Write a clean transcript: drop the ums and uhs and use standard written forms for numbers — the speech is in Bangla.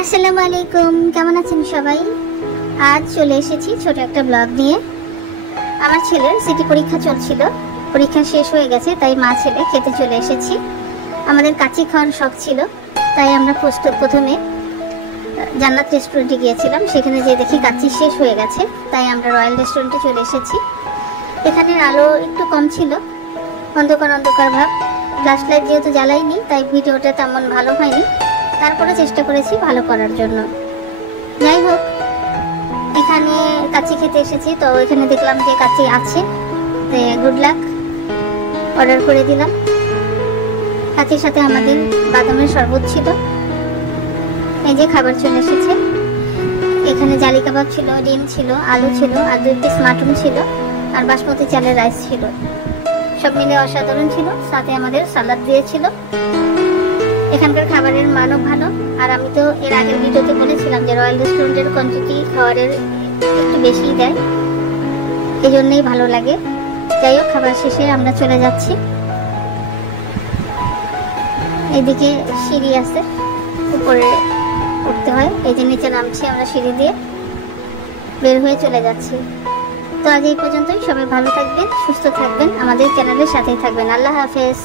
আসসালামু আলাইকুম, কেমন আছেন সবাই? আজ চলে এসেছি ছোট একটা ব্লগ নিয়ে। আমার ছেলের সিটি পরীক্ষা চলছিল, পরীক্ষা শেষ হয়ে গেছে, তাই মা ছেলে খেতে চলে এসেছি। আমাদের কাচি খাওয়ার শখ ছিল, তাই আমরা প্রথমে জান্নাত রেস্টুরেন্টে গিয়েছিলাম। সেখানে যেয়ে দেখি কাচি শেষ হয়ে গেছে, তাই আমরা রয়্যাল রেস্টুরেন্টে চলে এসেছি। এখানের আলো একটু কম ছিল, অন্ধকার অন্ধকার ভাব। ফ্ল্যাশ লাইট যেহেতু জ্বালাইনি, তাই ভিডিওটা তেমন ভালো হয়নি, তারপরে চেষ্টা করেছি ভালো করার জন্য। যাই হোক, এখানে কাচি খেতে এসেছি, তো এখানে দেখলাম যে কাচি আছে, গুড লাক, অর্ডার করে দিলাম। কাচির সাথে আমাদের বাদামের শরবত ছিল। এই যে খাবার চলে এসেছে। এখানে জালি কাবাব ছিল, ডিম ছিল, আলু ছিল, আর 2 পিস মাটন ছিল, আর বাসমতি চালের রাইস ছিল। সব মিলে অসাধারণ ছিল। সাথে আমাদের সালাদ দিয়েছিল। এখানকার খাবারের মানও ভালো। আর আমি তো এর আগের ভিডিওতে বলেছিলাম যে রয়্যাল রেস্টুরেন্টের কোয়ান্টিটি খাবারের একটু বেশিই দেয়, এই জন্যই ভালো লাগে। যাই হোক, খাবার শেষে আমরা চলে যাচ্ছি। এদিকে সিঁড়ি আছে, উপরে উঠতে হয়, এই যে নিচে নামছি আমরা সিঁড়ি দিয়ে, বের হয়ে চলে যাচ্ছি। তো আজ এই পর্যন্তই। সবাই ভালো থাকবেন, সুস্থ থাকবেন, আমাদের চ্যানেলের সাথেই থাকবেন। আল্লাহ হাফেজ।